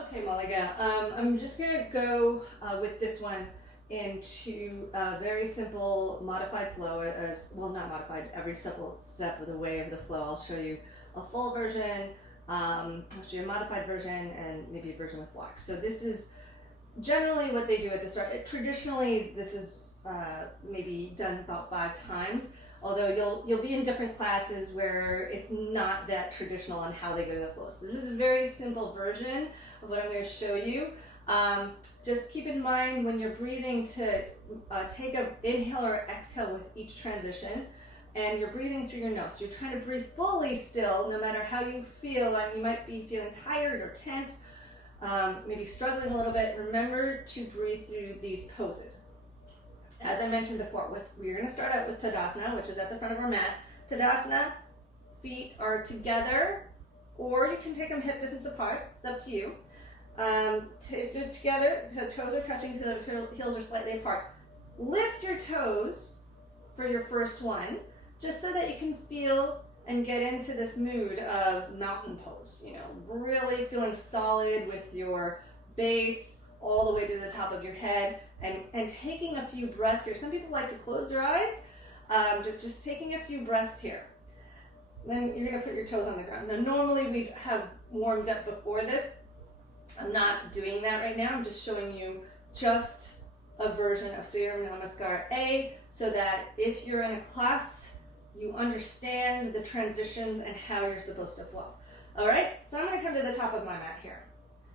Okay, Malika, I'm just gonna go with this one into a very simple modified flow, as well, not modified, every simple step of the way of the flow. I'll show you a full version, I'll show you a modified version, and maybe a version with blocks. So this is generally what they do at the start. Traditionally, this is maybe done about 5 times, although you'll be in different classes where it's not that traditional on how they go to the flow. So this is a very simple version of what I'm going to show you. Just keep in mind when you're breathing to take an inhale or exhale with each transition, and you're breathing through your nose. So you're trying to breathe fully still, no matter how you feel. You might be feeling tired or tense, maybe struggling a little bit. Remember to breathe through these poses. As I mentioned before, we're going to start out with Tadasana, which is at the front of our mat. Tadasana, feet are together, or you can take them hip distance apart. It's up to you. If they're together, the toes are touching, so the heels are slightly apart. Lift your toes for your first one, just so that you can feel and get into this mood of mountain pose. Really feeling solid with your base all the way to the top of your head, and taking a few breaths here. Some people like to close their eyes, just taking a few breaths here. Then you're going to put your toes on the ground. Now normally we'd have warmed up before this. I'm not doing that right now. I'm just showing you just a version of Surya Namaskar A, so that if you're in a class, you understand the transitions and how you're supposed to flow. All right, so I'm going to come to the top of my mat here.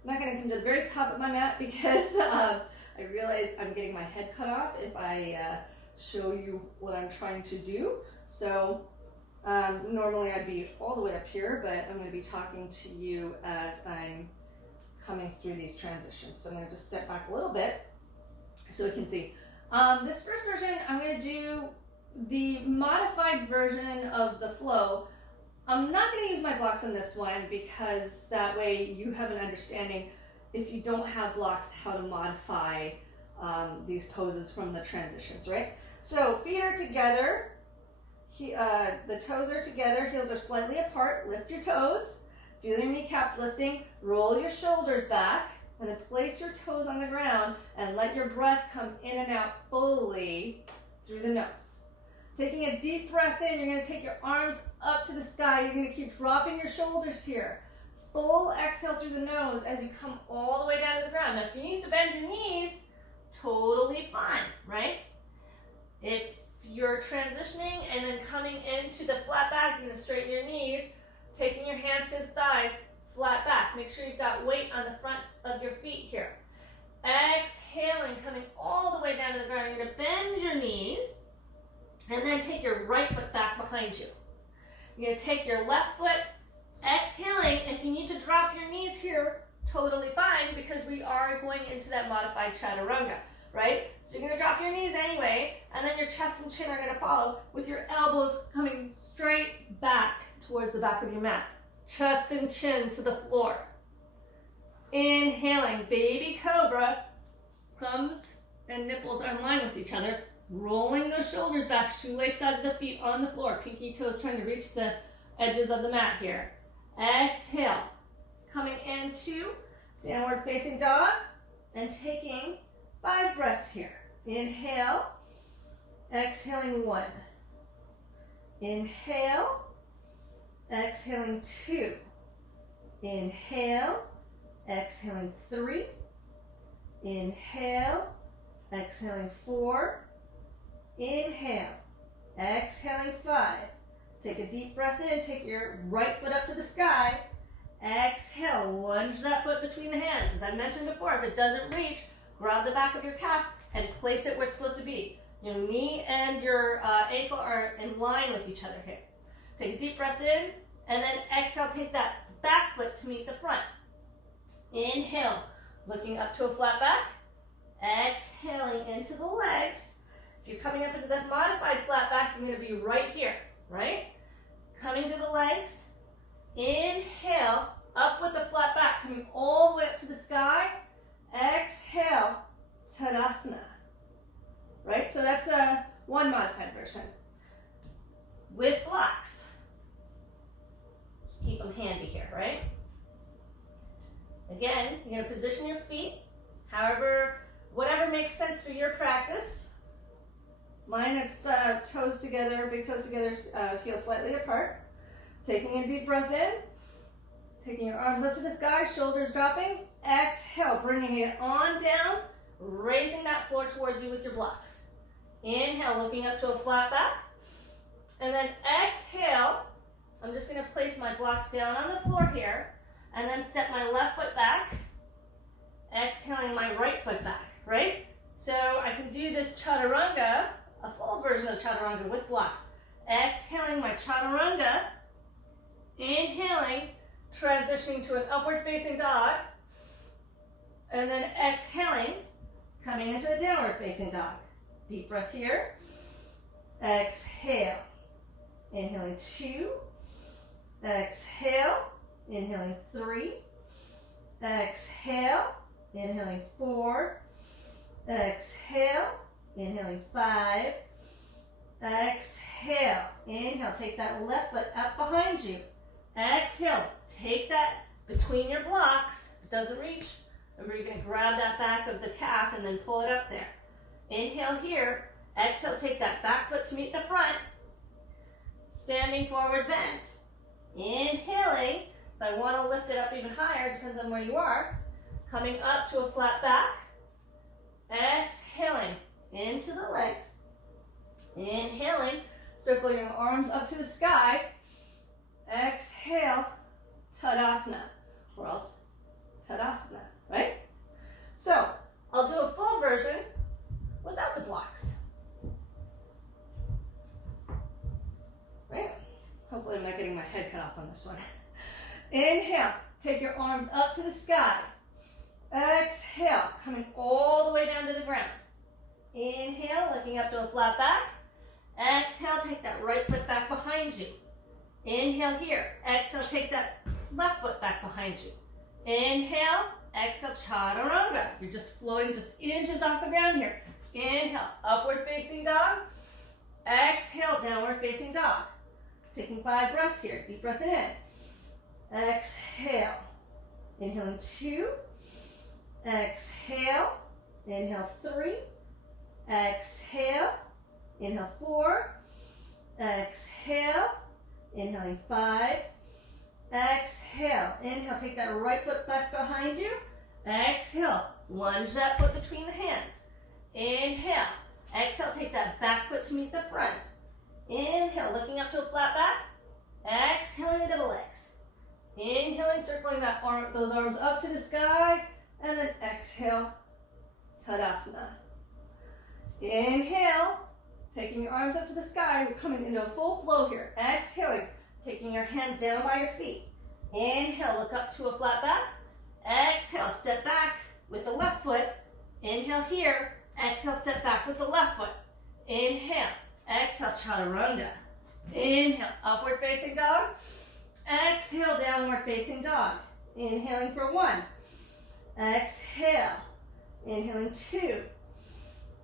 I'm not going to come to the very top of my mat because I realize I'm getting my head cut off if I show you what I'm trying to do. So normally I'd be all the way up here, but I'm going to be talking to you as I'm coming through these transitions. So I'm going to just step back a little bit so we can see. This first version, I'm going to do the modified version of the flow. I'm not going to use my blocks on this one because that way you have an understanding, if you don't have blocks, how to modify these poses from the transitions, right? So feet are together, the toes are together, heels are slightly apart. Lift your toes, feel your kneecaps lifting, roll your shoulders back, and then place your toes on the ground and let your breath come in and out fully through the nose. Taking a deep breath in, you're going to take your arms up to the sky. You're going to keep dropping your shoulders here. Full exhale through the nose as you come all the way down to the ground. Now, if you need to bend your knees, totally fine, right? If you're transitioning and then coming into the flat back, you're going to straighten your knees, taking your hands to the thighs, flat back. Make sure you've got weight on the front of your feet here. Exhaling, coming all the way down to the ground. You're going to bend your knees. And then take your right foot back behind you. You're going to take your left foot, exhaling. If you need to drop your knees here, totally fine, because we are going into that modified chaturanga, right? So you're going to drop your knees anyway, and then your chest and chin are going to follow with your elbows coming straight back towards the back of your mat. Chest and chin to the floor. Inhaling, baby cobra. Thumbs and nipples are in line with each other. Rolling those shoulders back, shoelace sides of the feet on the floor, pinky toes trying to reach the edges of the mat here. Exhale, coming into downward facing dog and taking 5 breaths here. Inhale, exhaling 1. Inhale, exhaling 2. Inhale, exhaling 3. Inhale, exhaling 4. Inhale, exhaling 5. Take a deep breath in, take your right foot up to the sky. Exhale, lunge that foot between the hands. As I mentioned before, if it doesn't reach, grab the back of your calf and place it where it's supposed to be. Your knee and your ankle are in line with each other here. Take a deep breath in, and then exhale, take that back foot to meet the front. Inhale, looking up to a flat back. Exhaling into the legs. If you're coming up into that modified flat back, you're going to be right here, right? Coming to the legs. Inhale, up with the flat back, coming all the way up to the sky. Exhale, Tadasana. Right? So that's one modified version. With blocks. Just keep them handy here, right? Again, you're going to position your feet however, whatever makes sense for your practice. Mine, it's toes together, big toes together, heels slightly apart. Taking a deep breath in, taking your arms up to the sky, shoulders dropping. Exhale, bringing it on down, raising that floor towards you with your blocks. Inhale, looking up to a flat back. And then exhale, I'm just going to place my blocks down on the floor here, and then step my left foot back, exhaling my right foot back, right? So I can do this chaturanga, a full version of chaturanga with blocks. Exhaling my chaturanga, inhaling, transitioning to an upward facing dog, and then exhaling, coming into a downward facing dog. Deep breath here. Exhale. Inhaling 2. Exhale. Inhaling 3. Exhale. Inhaling 4. Exhale. Inhaling 5. Exhale. Inhale. Take that left foot up behind you. Exhale. Take that between your blocks. If it doesn't reach, remember you're going to grab that back of the calf and then pull it up there. Inhale here. Exhale. Take that back foot to meet the front. Standing forward bend. Inhaling. If I want to lift it up even higher, depends on where you are. Coming up to a flat back. Exhaling into the legs. Inhaling. Circle your arms up to the sky. Exhale. Tadasana. Or else Tadasana, right? So, I'll do a full version without the blocks. Right? Hopefully I'm not getting my head cut off on this one. Inhale. Take your arms up to the sky. Exhale. Coming all the way down to the ground. Inhale. Looking up to a flat back. Exhale. Take that right foot back behind you. Inhale here. Exhale. Take that left foot back behind you. Inhale. Exhale. Chaturanga. You're just floating just inches off the ground here. Inhale. Upward facing dog. Exhale. Downward facing dog. Taking 5 breaths here. Deep breath in. Exhale. Inhaling 2. Exhale. Inhale 3. Exhale. Inhale 4. Exhale. Inhaling 5. Exhale. Inhale. Take that right foot back behind you. Exhale. Lunge that foot between the hands. Inhale. Exhale. Take that back foot to meet the front. Inhale. Looking up to a flat back. Exhaling into the legs. Inhaling, circling that those arms up to the sky. And then exhale. Tadasana. Inhale. Taking your arms up to the sky. We're coming into a full flow here. Exhaling. Taking your hands down by your feet. Inhale, look up to a flat back. Exhale, step back with the left foot. Inhale here. Exhale, step back with the left foot. Inhale. Exhale, chaturanga. Inhale, upward facing dog. Exhale, downward facing dog. Inhaling for 1. Exhale. Inhaling 2.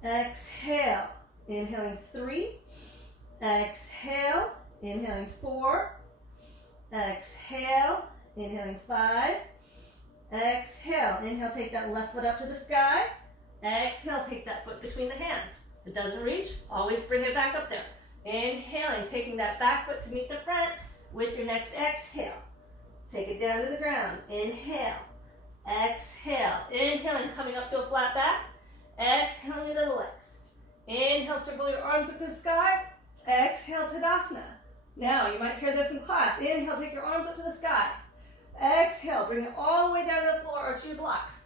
Exhale. Inhaling 3. Exhale. Inhaling 4. Exhale. Inhaling 5. Exhale. Inhale, take that left foot up to the sky. Exhale, take that foot between the hands. If it doesn't reach, always bring it back up there. Inhaling, taking that back foot to meet the front with your next exhale. Take it down to the ground. Inhale. Exhale. Inhaling, coming up to a flat back. Exhaling into the legs. Inhale, circle your arms up to the sky. Exhale, Tadasana. Now, you might hear this in class. Inhale, take your arms up to the sky. Exhale, bring it all the way down to the floor or to your blocks.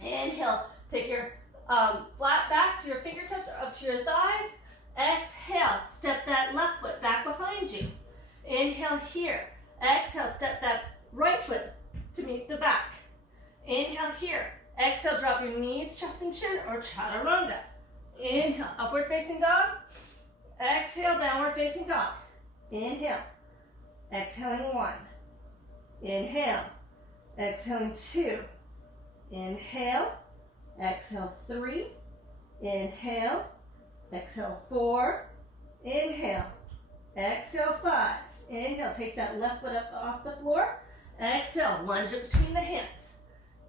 Inhale, take your flat back to your fingertips or up to your thighs. Exhale, step that left foot back behind you. Inhale here. Exhale, step that right foot to meet the back. Inhale here. Exhale, drop your knees, chest and chin, or chaturanga. Inhale, upward facing dog. Exhale, downward facing dog. Inhale. Exhaling 1. Inhale. Exhaling 2. Inhale. Exhale 3. Inhale. Exhale 4. Inhale. Exhale 5. Inhale. Take that left foot up off the floor. Exhale. Lunge it between the hands.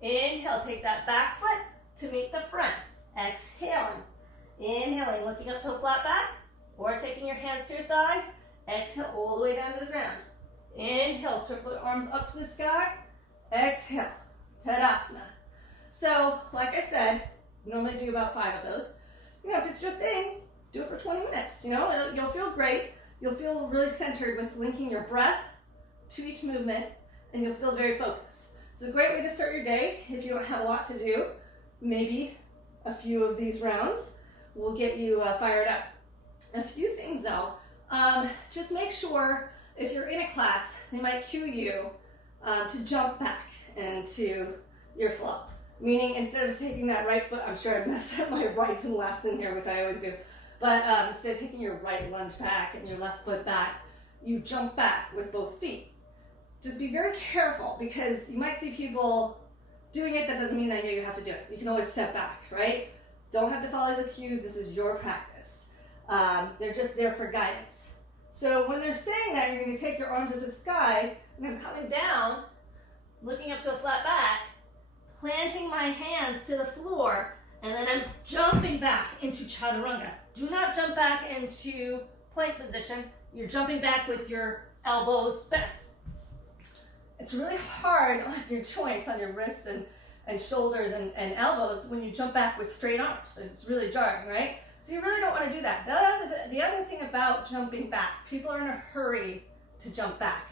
Inhale, take that back foot to meet the front. Exhaling. Inhaling, looking up to a flat back, or taking your hands to your thighs. Exhale all the way down to the ground. Inhale, circle your arms up to the sky. Exhale, Tadasana. So, like I said, normally do about 5 of those. You know, if it's your thing, do it for 20 minutes. You know, you'll feel great. You'll feel really centered with linking your breath to each movement, and you'll feel very focused. It's a great way to start your day if you don't have a lot to do. Maybe a few of these rounds will get you fired up. A few things though, just make sure if you're in a class, they might cue you to jump back into your flow. Meaning instead of taking that right foot, I'm sure I messed up my rights and lefts in here, which I always do, but instead of taking your right lunge back and your left foot back, you jump back with both feet. Just be very careful because you might see people doing it. That doesn't mean that you have to do it. You can always step back, right? Don't have to follow the cues. This is your practice. They're just there for guidance. So when they're saying that, you're going to take your arms up to the sky, and I'm coming down, looking up to a flat back, planting my hands to the floor, and then I'm jumping back into chaturanga. Do not jump back into plank position. You're jumping back with your elbows bent. It's really hard on your joints, on your wrists and shoulders and elbows when you jump back with straight arms. It's really jarring, right? So you really don't want to do that. The other thing about jumping back, people are in a hurry to jump back.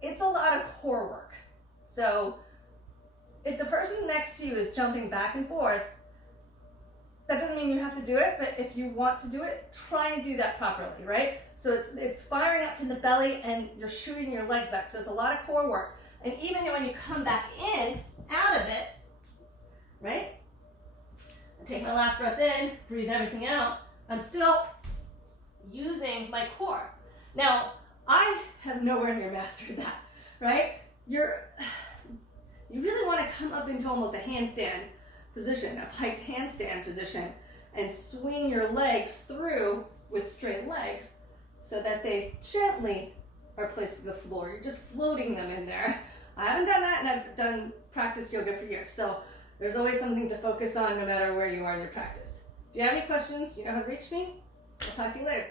It's a lot of core work. So if the person next to you is jumping back and forth, that doesn't mean you have to do it, but if you want to do it, try and do that properly, right? So it's firing up from the belly and you're shooting your legs back. So it's a lot of core work. And even when you come back in, out of it, right? I take my last breath in, breathe everything out. I'm still using my core. Now, I have nowhere near mastered that, right? You really want to come up into almost a handstand position, a piked handstand position, and swing your legs through with straight legs so that they gently are placed to the floor. You're just floating them in there. I haven't done that, and I've done practice yoga for years, so there's always something to focus on no matter where you are in your practice. If you have any questions, you know how to reach me. I'll talk to you later.